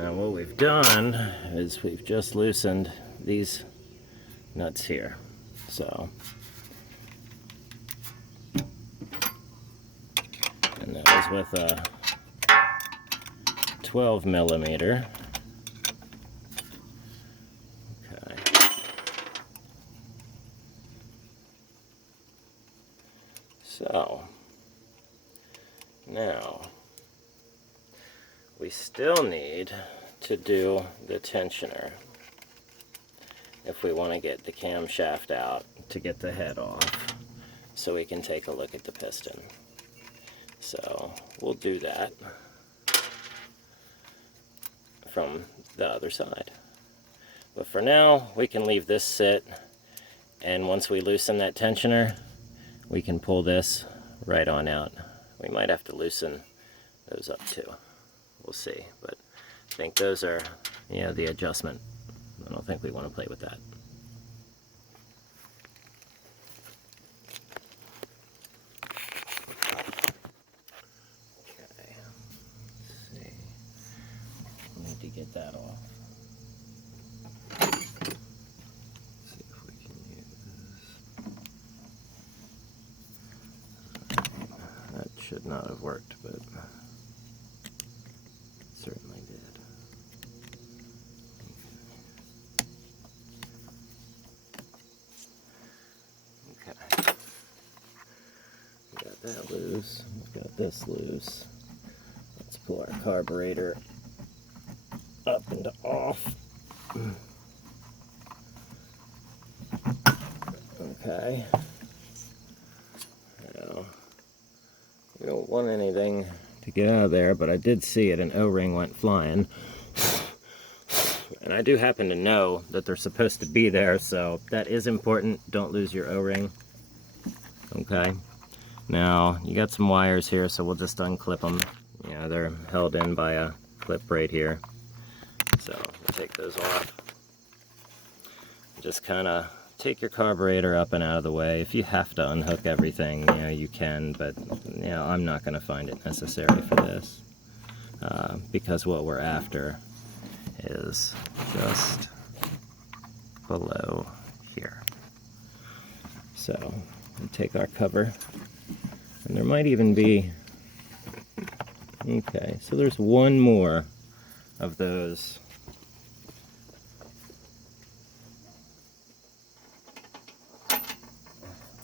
Now what we've done is we've just loosened these nuts here. So, and that was with a 12 millimeter. Okay. So, now we still need to do the tensioner if we want to get the camshaft out to get the head off, so we can take a look at the piston. So we'll do that from the other side. But for now, we can leave this sit, and once we loosen that tensioner, we can pull this right on out. We might have to loosen those up too. We'll see, but I think those are, the adjustment. I don't think we want to play with that. Okay, let's see. We need to get that off. Let's see if we can use. That should not have worked, but it certainly did. Okay. We got that loose. We've got this loose. Let's pull our carburetor up and off. Okay. Now, we don't want anything to get out of there, but I did see it. An O-ring went flying. And I do happen to know that they're supposed to be there, so that is important. Don't lose your O-ring. Okay. Now, you got some wires here, so we'll just unclip them. They're held in by a clip right here. So, we'll take those off. Just kind of take your carburetor up and out of the way. If you have to unhook everything, you can, but I'm not going to find it necessary for this, because what we're after is just below here. So we take our cover, and there might even be, okay, so there's one more of those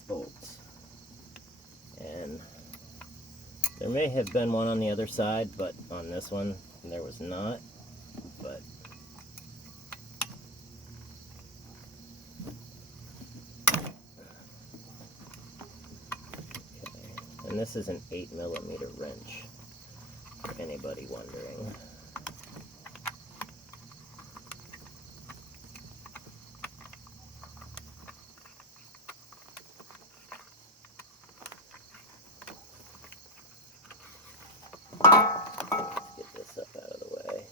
bolts, and there may have been one on the other side, but on this one there was not. But okay. And this is an 8 millimeter wrench, for anybody wondering. Let's get this up out of the way.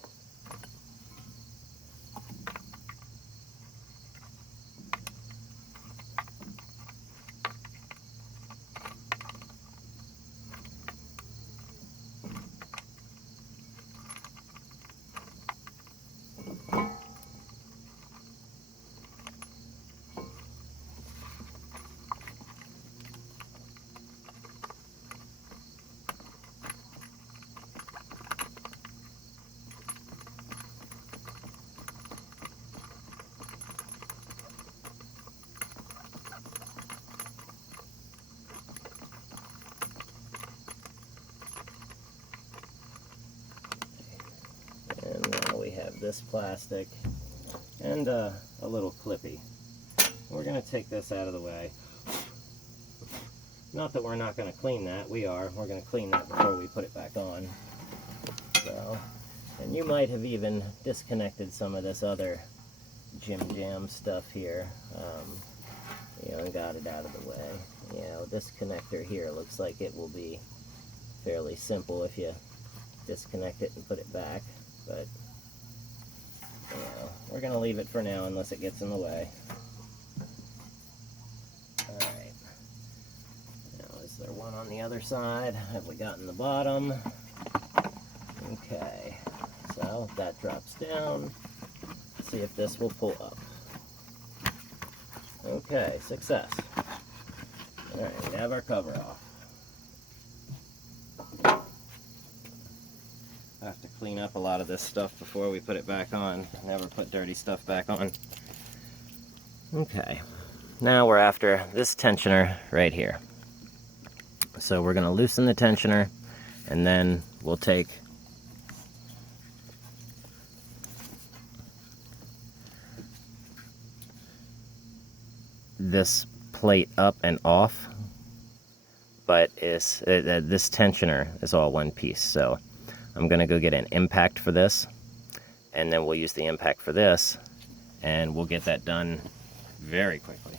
And now we have this plastic and a little clippy. We're going to take this out of the way. Not that we're not going to clean that, we are. We're going to clean that before we put it back on. So, and you might have even disconnected some of this other Jim Jam stuff here, and got it out of the way. This connector here looks like it will be fairly simple if you disconnect it and put it back, but we're going to leave it for now unless it gets in the way. Alright, now is there one on the other side? Have we gotten the bottom? Okay, so Now that drops down. Let's see if this will pull up. Okay, success. Alright, we have our cover off. I have to clean up a lot of this stuff before we put it back on. Never put dirty stuff back on. Okay, now we're after this tensioner right here. So we're going to loosen the tensioner, and then we'll take this plate up and off, but this tensioner is all one piece. So I'm going to go get an impact for this, and then we'll use the impact for this, and we'll get that done very quickly.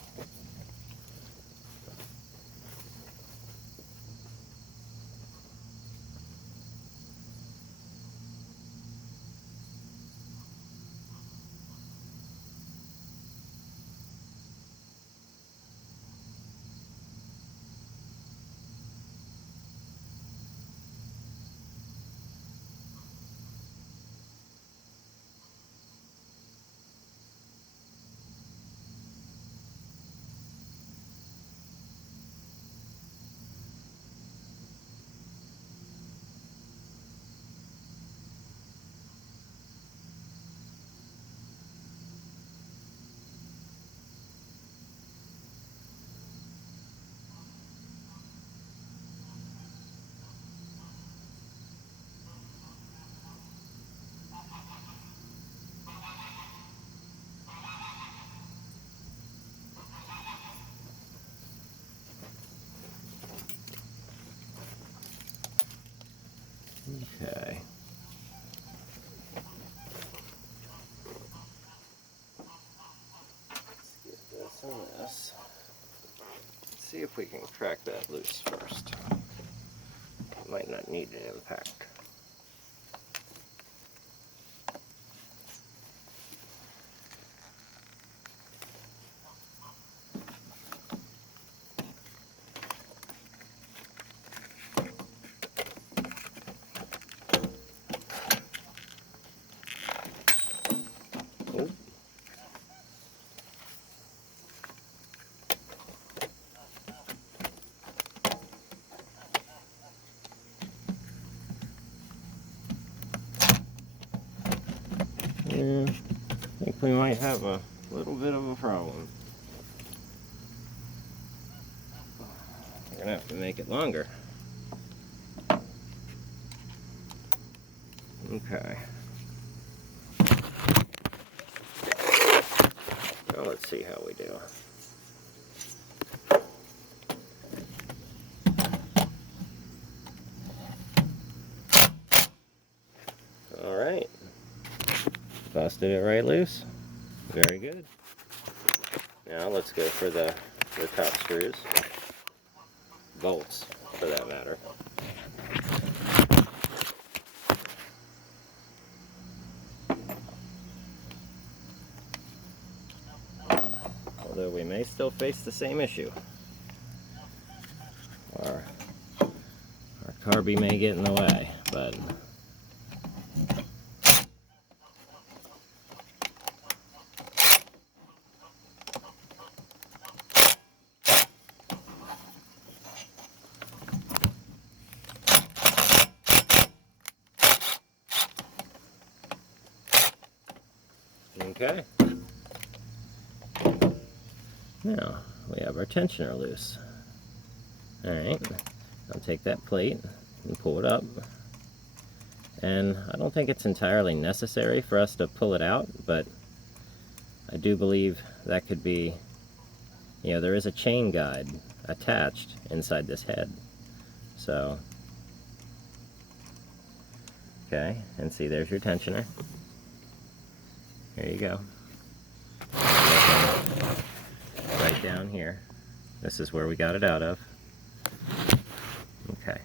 Okay. Let's get this and this. Let's see if we can crack that loose first. Might not need an impact. Yeah, I think we might have a little bit of a problem. We're gonna have to make it longer. Okay. Well, let's see how we do. All right. Busted it right loose. Very good. Now let's go for the top screws. Bolts, for that matter. Although we may still face the same issue. Our carby may get in the way, but okay. Now we have our tensioner loose. Alright, I'll take that plate and pull it up. And I don't think it's entirely necessary for us to pull it out, but I do believe that could be, you know, there is a chain guide attached inside this head. So, okay, and see, there's your tensioner. There you go. Right down here. This is where we got it out of. Okay.